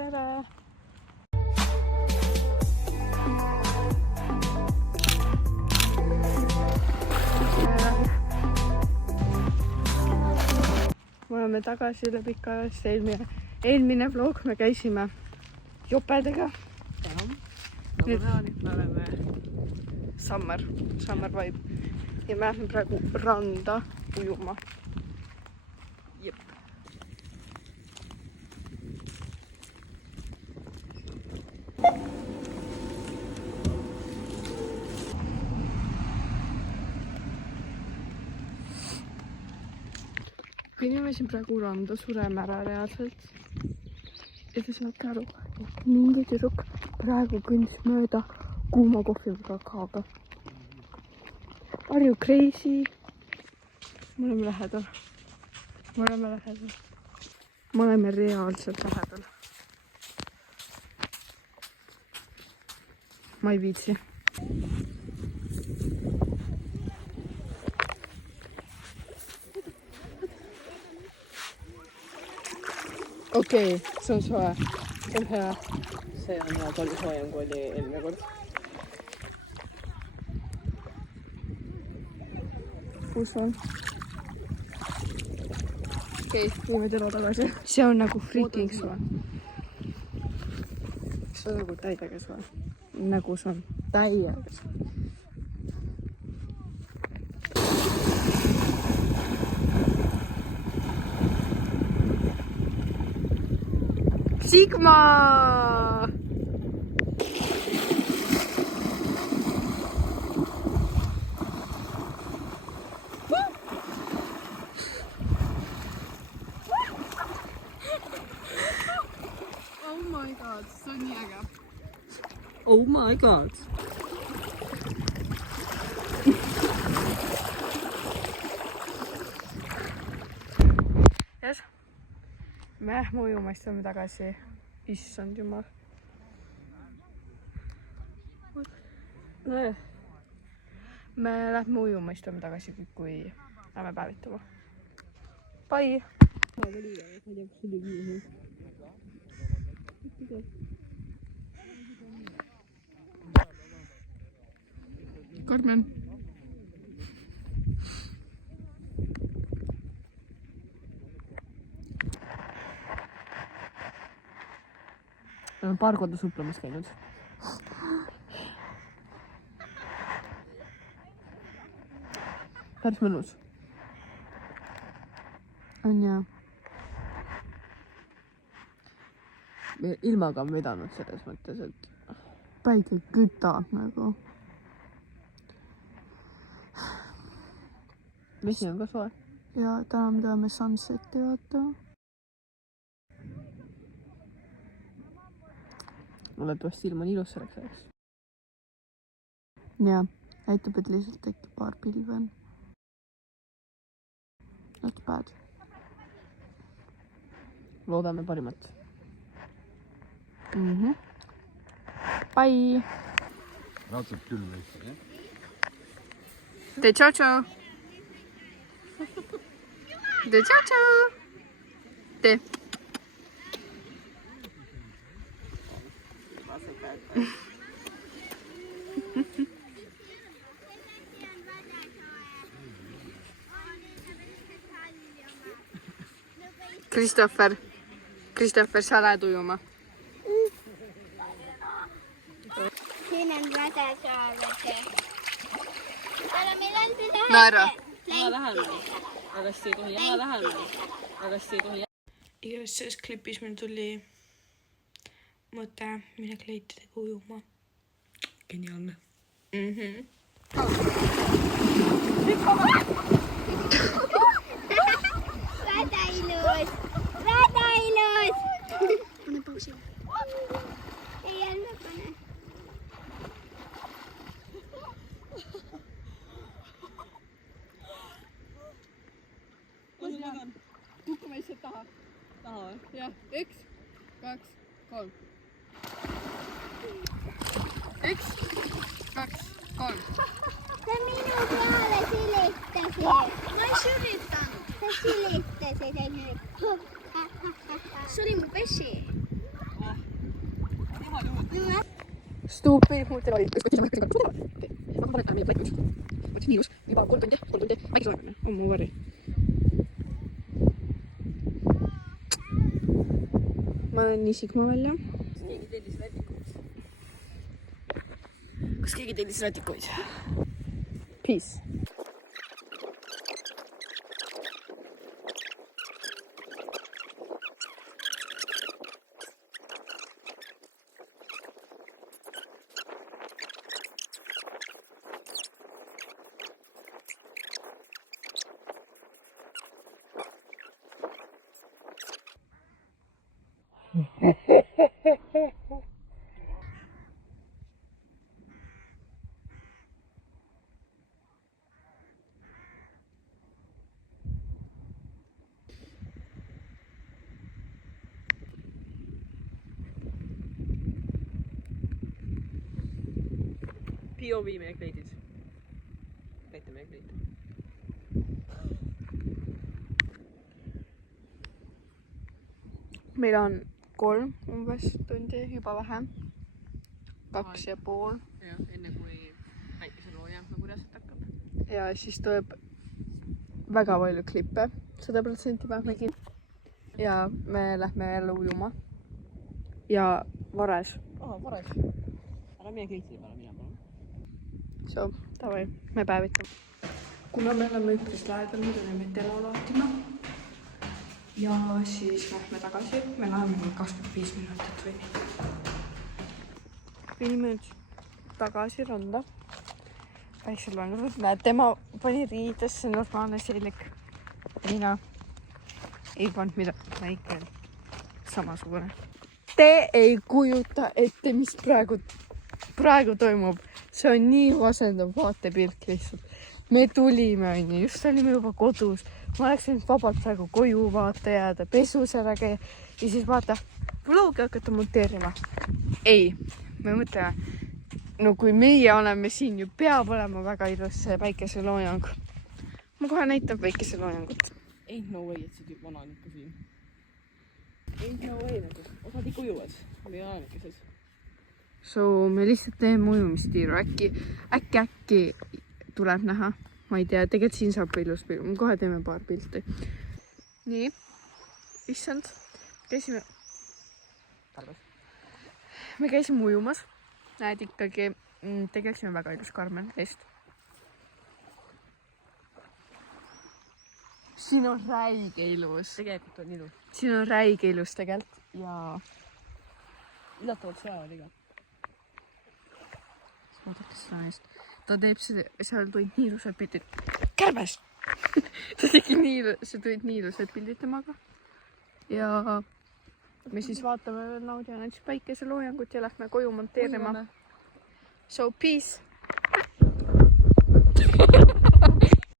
tere! Me oleme tagasi üle pika ajast. Eelmine vlog me käisime jopedega. Nüüd me oleme summer vibe. Ja me lähme praegu randa ujuma. Jep. Kõnnime siin praegu randa, sureme ära reaalselt. Ja te saate aru, et mingi tüdruk praegu kõndis mööda kuuma kohvi või kakaaga. Are you crazy? Me oleme lähedal. Me oleme reaalselt lähedal. Ma ei viitsi. Okei, see on soe. See on hea. See on hea, palju soojem kui oli eelmine kord. Kus on? Okei, võime telo tagasi. See on nagu freaking soe. See on nagu täidega soe. Nagu see on täiega soe. Sigma! Oh my god, see on nii äge. Oh my god. Yes. Me lähme ujuma, siis tuleme tagasi. Issand jumal. Me lähme ujuma, siis tuleme tagasi, kui lähme päevitama. Bye! Karmen. Olen paar korda suplemas käinud. Päris mõnus. On jah. Ilmaga on vedanud selles mõttes, et päike kütab nagu. Vesi on ka soe. Ja täna me tahame sunseti vaatama. Oletavasti ilm on ilus selleks ajaks. Jaa, näitab, et lihtsalt tekib paar pilve on. Not bad. Loodame parimat. Bye! Ratsab küll veits, jah? Tee tšau-tšau! Tee tšau-tšau! Tee! Christopher, sa lähed ujuma. Siin on väga soovete. Aga meil on seda... Naera. Aga siis ei tohi. Igavest selles klipis meil tuli mõte mine kleitidega ujuma. Geniaalne. Väga ilus! Väga ilus! Pane pausi. Ei jälle pane. Kukume lihtsalt taha. Taha või? Jah, 1, 2, 3. 1, 2, 3. Sa minu peale silitasid. Ma ei sülitanud. Sa silitasid, ei nüüd. See oli mu pessi. Stupid, mul teema oli. Ma panen ka meie plekkus. Võtsin nii ilus, juba 3 tundi, väike soojamine, on mu võri. Ma olen nii Sigma välja. Kas keegi tellis rätikuid? Peace. POV meie kleidid. Näita meie kleid. Meil on 3 umbes tundi, juba vähem. 2,5. Jah, enne kui päikeselooja nagu reaalselt hakkab. Ja siis tuleb väga palju klippe. 100% päevmegi. Ja me lähme jälle ujuma. Ja Vares. Vares. Ära meie kleidide peale mina palun. So, davai, me päevitame. Kuna me oleme üpris lähedal, me tuleme telo lahtima. Ja siis lähme tagasi. Me läheme 25 minutit või nii. Viime nüüd tagasi randa. Päikseloengus. Näed, tema pani riidesse normaalne sellik. Mina ei pannud midagi. Väike samasugune. Te ei kujuta ette, mis praegu toimub. See on nii vasendav vaatepilt lihtsalt. Me tulime, just olime juba kodus. Ma oleks võinud vabalt praegu koju vaata jääda, pesus ära käia. Ja siis vaata, vlogi hakata monteerima. Ei, me mõtleme, no kui meie oleme siin, ju peab olema väga ilus see päikeseloojang. Ma kohe näitan päikeseloojangut. Ain't no way, et see tüüp vana on ikka siin. Ain't no way nagu. Osad ikka ujuvad. Või ajanikesed. So me lihtsalt teeme ujumistiiru. Äkki tuleb näha. Ma ei tea, tegelikult siin saab ilus pildi. Me kohe teeme paar pilti. Nii. Issand. Me käisime ujumas. Näed ikkagi, tegeleksime väga ilus Karmen eest. Siin on räige ilus. Tegelikult on ilus. Siin on räige ilus tegelikult. Ja Üllatavalt sõja oli ka. Vaadake seda eest. Ta teeb seal tulid nii ilusad pildid. Kärbes! Ta tegi tulid nii ilusad pildid temaga. Ja me siis vaatame veel naudime näiteks päikeseloojangut ja lähme koju monteerima. So peace!